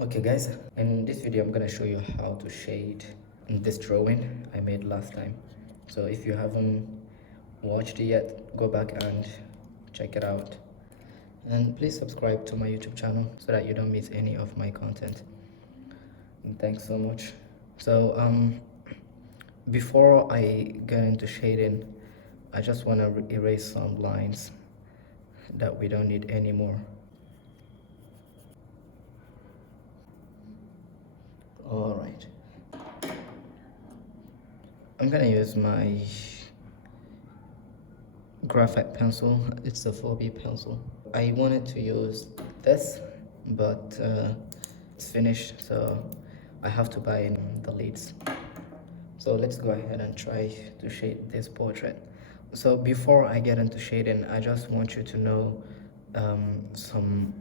Okay guys, in this video I'm gonna show you how to shade this drawing I made last time. So if you haven't watched it yet, go back and check it out, and please subscribe to my YouTube channel so that you don't miss any of my content. And thanks so much. So before I get into shading, I just want to erase some lines that we don't need anymore. All right, I'm gonna use my graphite pencil. It's a 4B pencil. I wanted to use this, but it's finished, so I have to buy the leads. So let's go ahead and try to shade this portrait. So before I get into shading, I just want you to know some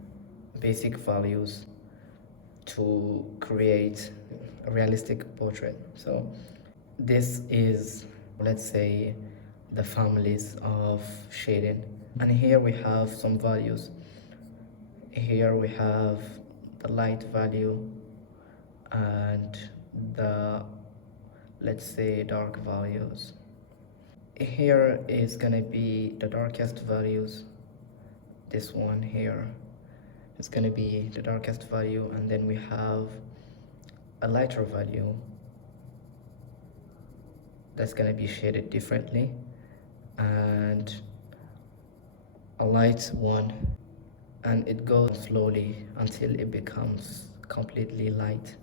basic values to create a realistic portrait. So this is, let's say, the families of shading, and here we have some values. Here we have the light value and the, let's say, dark values. Here is gonna be the darkest values. This one here is gonna be the darkest value, and then we have a lighter value that's gonna be shaded differently, and a light one, and it goes slowly until it becomes completely light,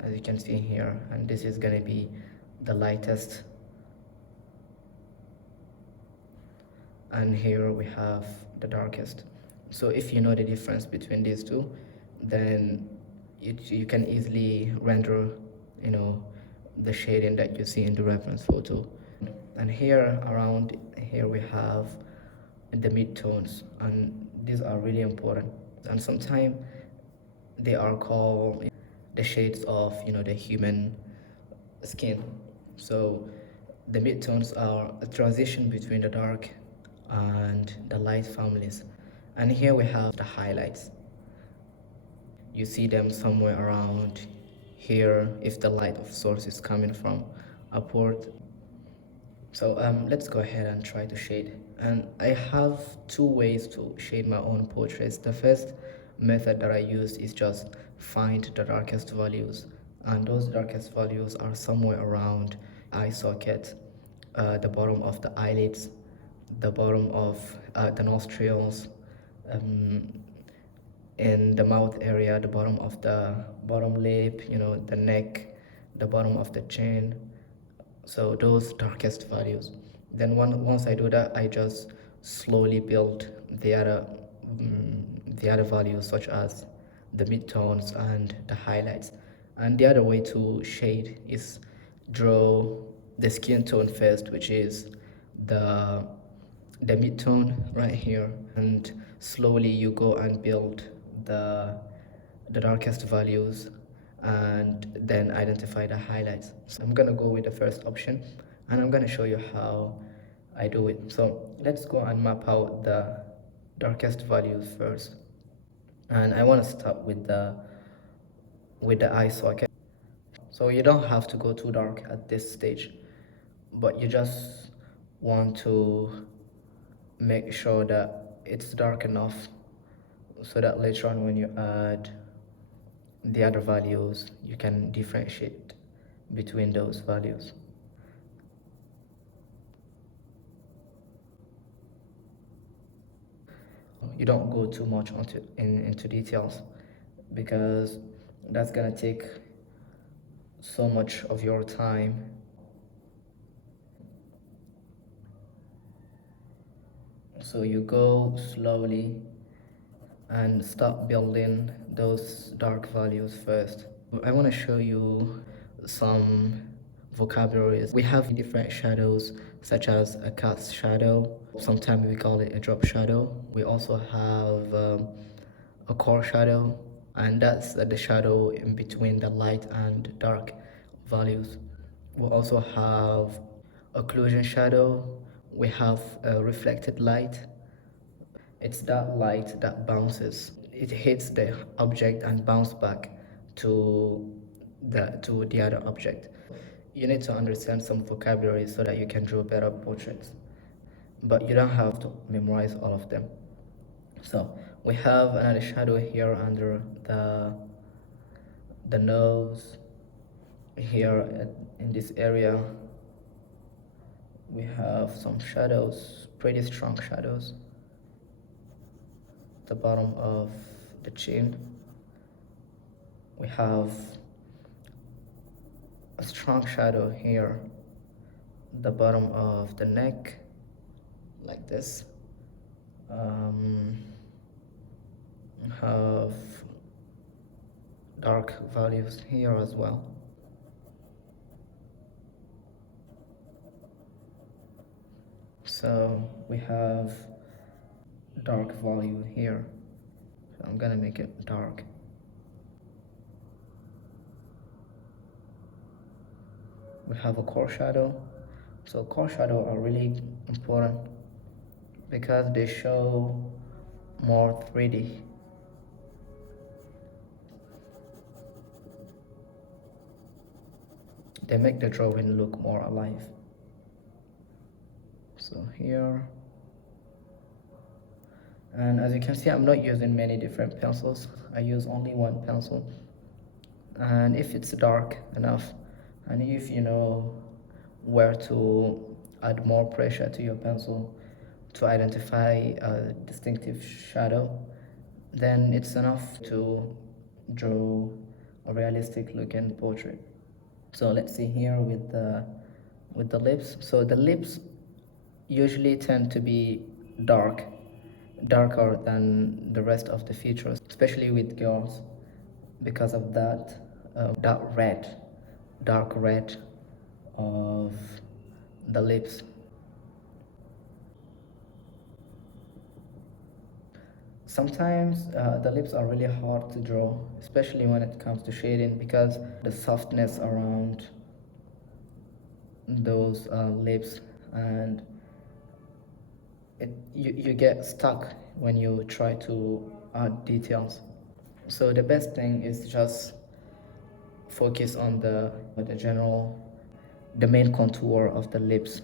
as you can see here. And this is gonna be the lightest, and here we have the darkest. So if you know the difference between these two, then you can easily render, you know, the shading that you see in the reference photo. And here, around here, we have the midtones, and these are really important, and sometimes they are called the shades of, you know, the human skin. So the midtones are a transition between the dark and the light families. And here we have the highlights. You see them somewhere around here if the light of source is coming from upward. So let's go ahead and try to shade. And I have two ways to shade my own portraits. The first method that I use is just find the darkest values, and those darkest values are somewhere around eye socket, the bottom of the eyelids, the bottom of the nostrils, in the mouth area, the bottom of the bottom lip, you know, the neck, the bottom of the chin. So those darkest values. Then once I do that, I just slowly build the other values, such as the midtones and the highlights. And the other way to shade is draw the skin tone first, which is the midtone right here, and slowly you go and build the darkest values, and then identify the highlights. So I'm gonna go with the first option, and I'm gonna show you how I do it. So let's go and map out the darkest values first, and I want to start with the eye socket. So you don't have to go too dark at this stage, but you just want to make sure that it's dark enough so that later on when you add the other values, you can differentiate between those values. You don't go too much into details, because that's gonna take so much of your time. So you go slowly and start building those dark values first. I want to show you some vocabularies. We have different shadows, such as a cast shadow. Sometimes we call it a drop shadow. We also have a core shadow, and that's the shadow in between the light and dark values. We also have occlusion shadow. We have a reflected light. It's that light that bounces. it hits the object and bounce back to the other object. You need to understand some vocabulary so that you can draw better portraits, but you don't have to memorize all of them. So we have another shadow here under the nose. Here in this area we have some shadows, pretty strong shadows. The bottom of the chin, we have a strong shadow here, the bottom of the neck, like this. Have dark values here as well. So we have dark value here. So I'm gonna make it dark. We have a core shadow. So core shadow are really important because they show more 3D. They make the drawing look more alive. So here, and as you can see, I'm not using many different pencils. I use only one pencil, and if it's dark enough, and if you know where to add more pressure to your pencil to identify a distinctive shadow, then it's enough to draw a realistic looking portrait. So let's see here with the lips. So the lips usually tend to be darker than the rest of the features, especially with girls, because of that dark red of the lips. Sometimes the lips are really hard to draw, especially when it comes to shading, because the softness around those lips, and you get stuck when you try to add details. So the best thing is just focus on the main contour of the lips,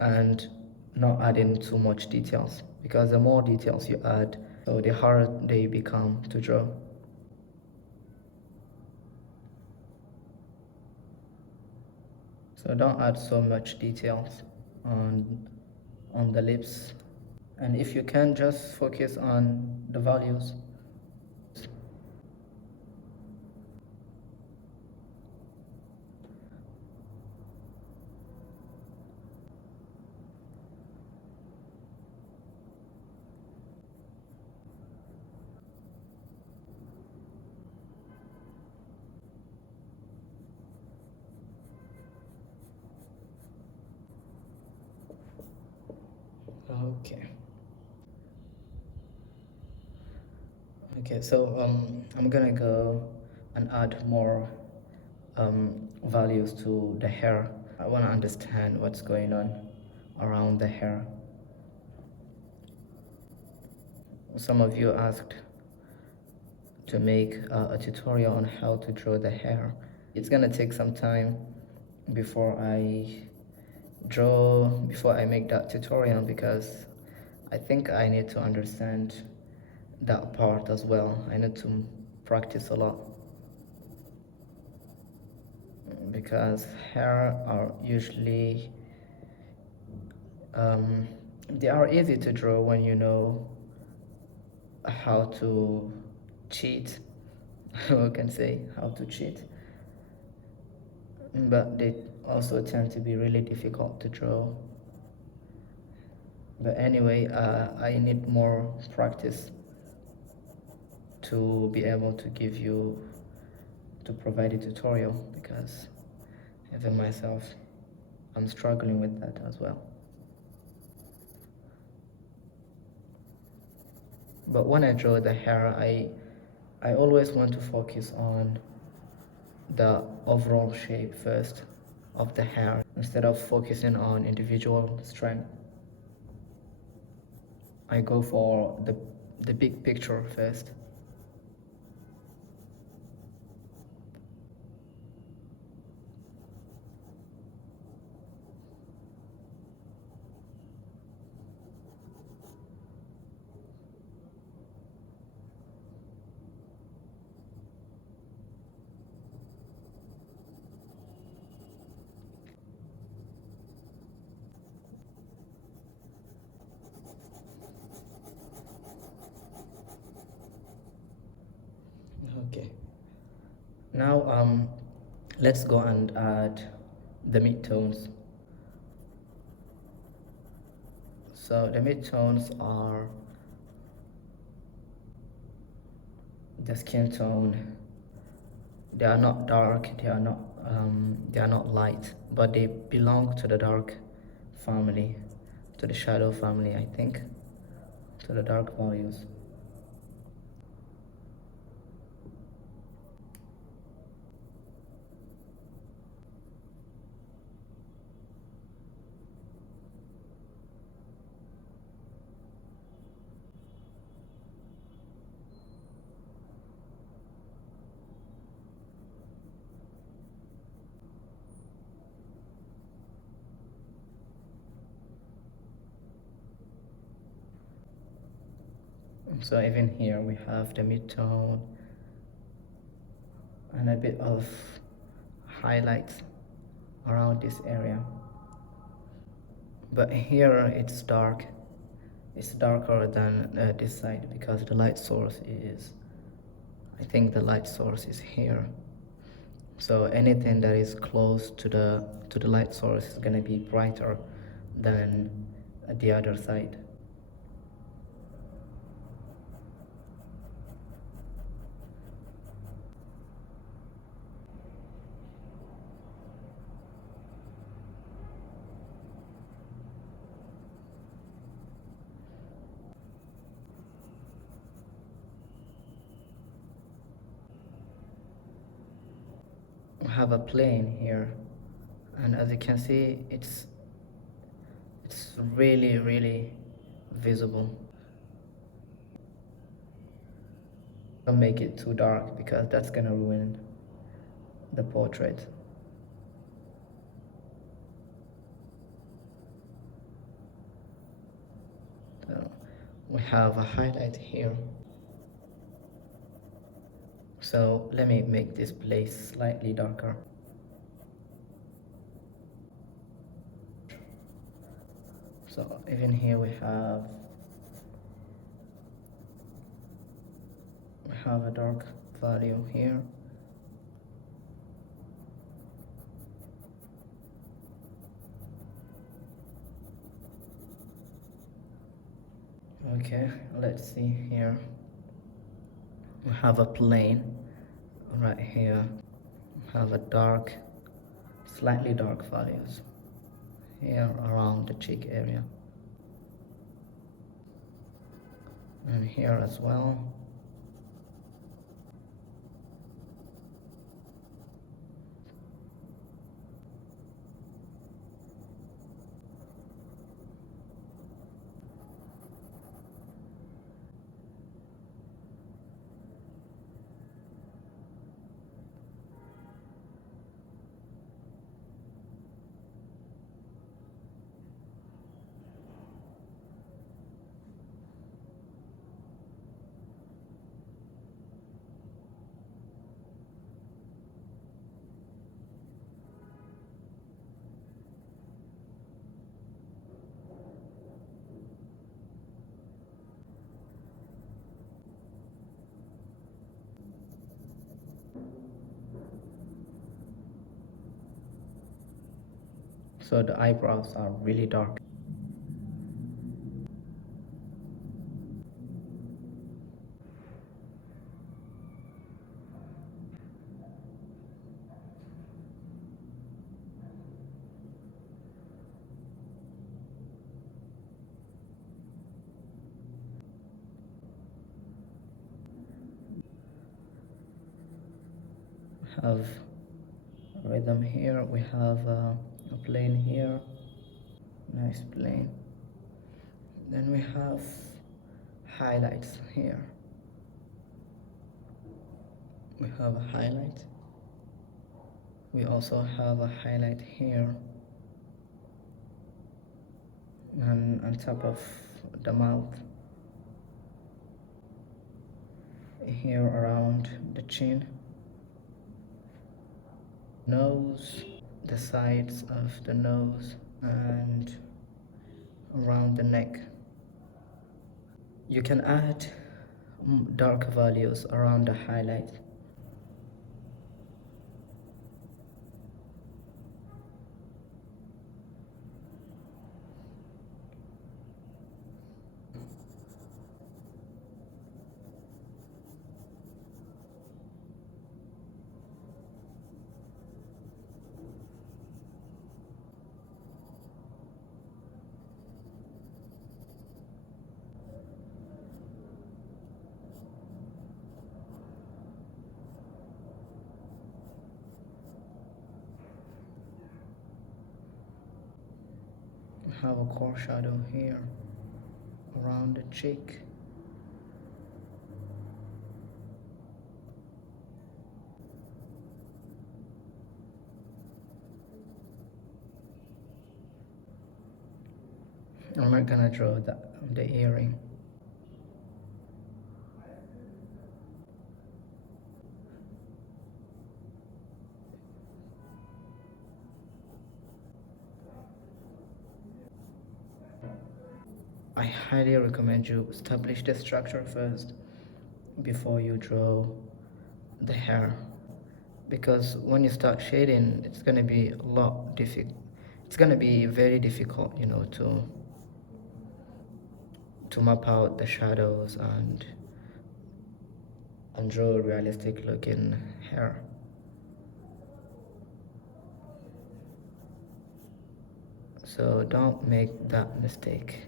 and not adding too much details, because the more details you add, so the harder they become to draw. So don't add so much details on the lips, and if you can, just focus on the values. Okay. Okay, so I'm gonna go and add more values to the hair. I want to understand what's going on around the hair. Some of you asked to make a tutorial on how to draw the hair. It's gonna take some time before before I make that tutorial, because I think I need to understand that part as well. I need to practice a lot, because hair are usually they are easy to draw when you know how to cheat. I can say how to cheat, but they also tend to be really difficult to draw. But anyway, I need more practice to be able to provide a tutorial, because even myself, I'm struggling with that as well. But when I draw the hair, I always want to focus on the overall shape first of the hair, instead of focusing on individual strength. I go for the big picture first. Okay. Now let's go and add the midtones. So the midtones are the skin tone. They are not dark, they are not light, but they belong to the dark family, to the shadow family, I think, to the dark values. So even here we have the midtone and a bit of highlights around this area. But here it's dark. It's darker than this side because the light source is, I think the light source is here. So anything that is close to the light source is gonna be brighter than the other side. We have a plane here, and as you can see, it's really visible. Don't make it too dark because that's gonna ruin the portrait. So we have a highlight here. So let me make this place slightly darker. So even here we have a dark value here. Okay, let's see here. We have a plane right here. We have a dark, slightly dark values here around the cheek area. And here as well. So the eyebrows are really dark. We have rhythm here. We have a plane here. Nice plane. Then we have highlights here. We have a highlight. We also have a highlight here. And on top of the mouth. Here around the chin. Nose, the sides of the nose, and around the neck. You can add dark values around the highlight have a core shadow here around the cheek. I'm not gonna draw the earring. I highly recommend you establish the structure first before you draw the hair, because when you start shading it's gonna be a lot difficult. It's gonna be very difficult, to map out the shadows and draw realistic looking hair. So don't make that mistake.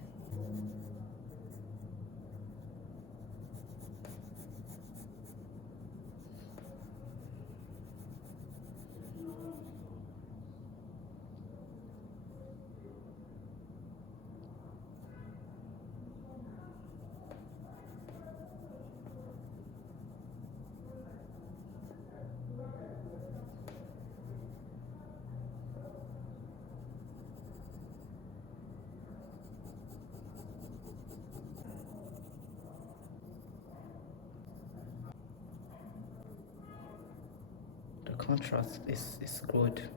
The contrast is good.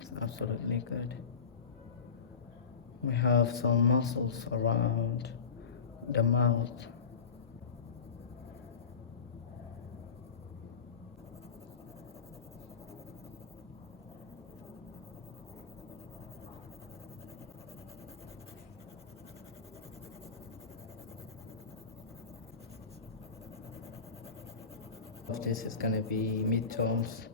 It's absolutely good. We have some muscles around the mouth. This is gonna be mid-tones.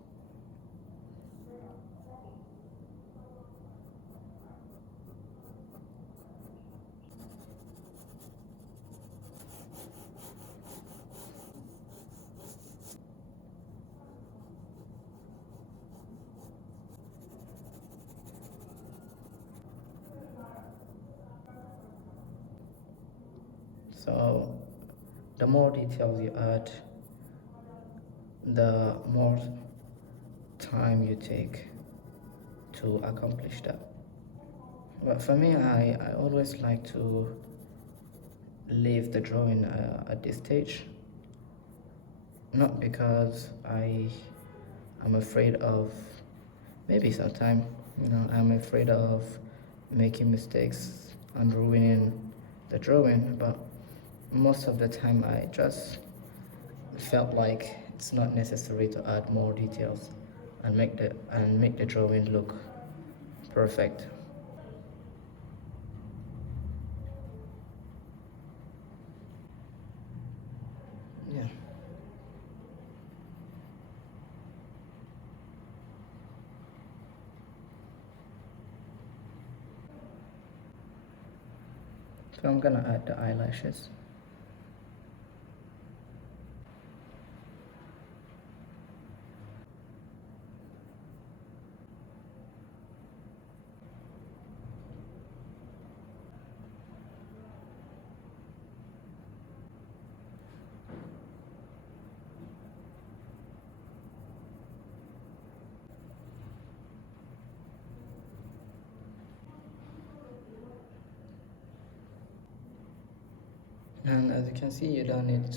So the more details you add, the more time you take to accomplish that. But for me, I always like to leave the drawing at this stage, not because I'm afraid of, maybe sometime, I'm afraid of making mistakes and ruining the drawing, but most of the time I just felt like it's not necessary to add more details and make the drawing look perfect. Yeah. So I'm gonna add the eyelashes. And as you can see, you don't need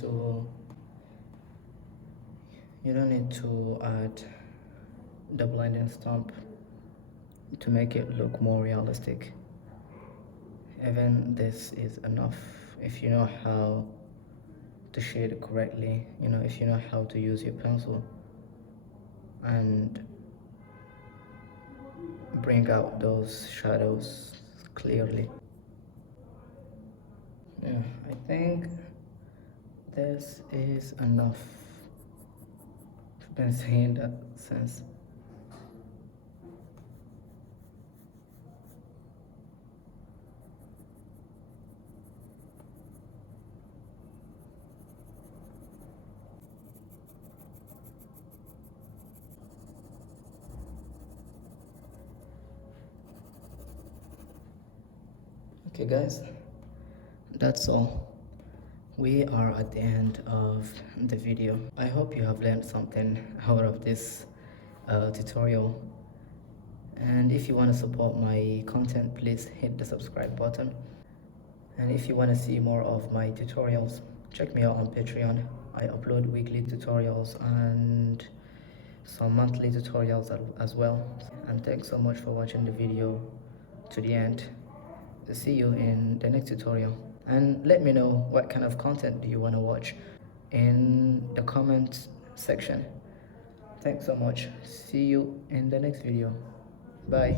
to add the blending stamp to make it look more realistic. Even this is enough if you know how to shade it correctly, if you know how to use your pencil and bring out those shadows clearly. Yeah, I think this is enough. I've been saying that since. Okay, guys, that's all. We are at the end of the video. I hope you have learned something out of this tutorial. And if you want to support my content, please hit the subscribe button. And if you want to see more of my tutorials, check me out on Patreon. I upload weekly tutorials and some monthly tutorials as well. And thanks so much for watching the video to the end. See you in the next tutorial. And let me know what kind of content do you want to watch in the comment section. Thanks so much. See you in the next video. Bye.